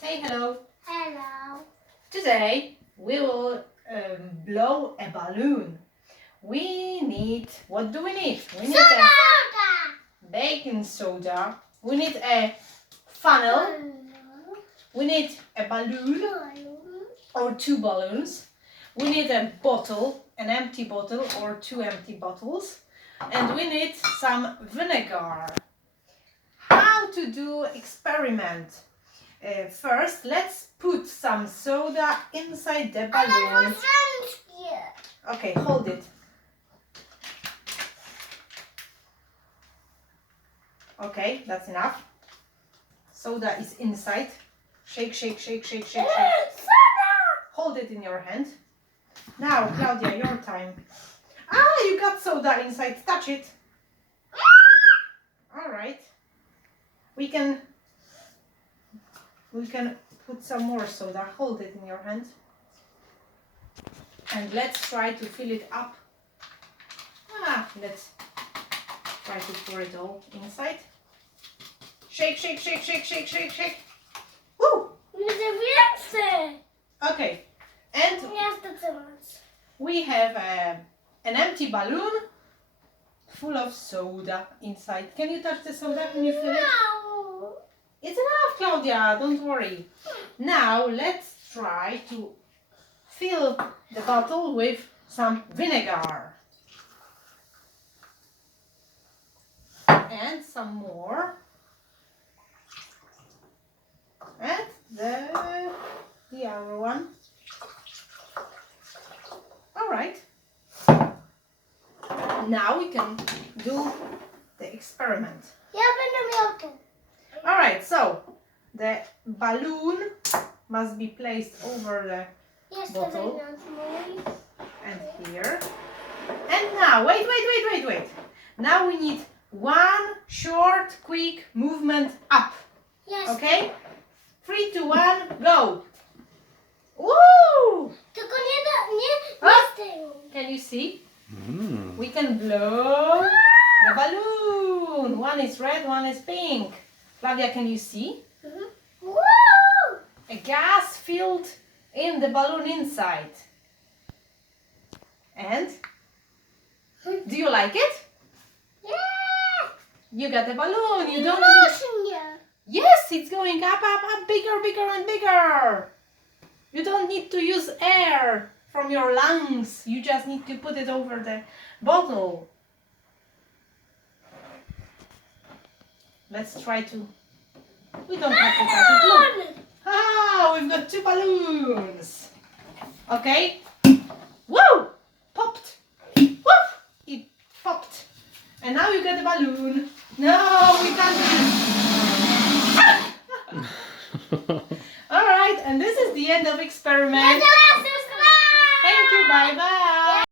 Say hello. Hello. Today we will blow a balloon. We need, what do we need? We need Soda! a baking soda. We need a funnel. We need a balloon or two balloons. We need a bottle, an empty bottle or two empty bottles. And we need some vinegar. How to do experiment? First, let's put some soda inside the balloon. Okay, hold it. Okay, that's enough. Soda is inside. Shake, shake, shake, shake, shake, shake. Hold it in your hand. Now, Claudia, your time. Ah, you got soda inside. Touch it. All right. We can put some more soda. Hold it in your hand. And let's try to fill it up. Let's try to pour it all inside. Shake, shake, shake, shake, shake, shake, shake. Woo! Okay. And we have an empty balloon full of soda inside. Can you touch the soda? Can you feel it? It's enough, Claudia. Don't worry. Now let's try to fill the bottle with some vinegar. And some more. And the other one. All right. Now we can do the experiment. All right, so the balloon must be placed over the bottle and here. And now, wait. Now we need one short, quick movement up. Okay? 3, 2, 1, go! Woo! Can you see? We can blow the balloon. One is red, one is pink. Flavia, can you see? A gas filled in the balloon inside. And? Do you like it? Yeah! You got the balloon. You don't. Motion. Yes, it's going up, bigger, bigger and bigger. You don't need to use air from your lungs. You just need to put it over the bottle. Let's try to. We don't have to touch it. Look. We've got two balloons. Okay. Whoa! Popped. Whoop! It popped. And now you get the balloon. No, we can't do it. All right, and this is the end of experiment. Thank you. Bye bye.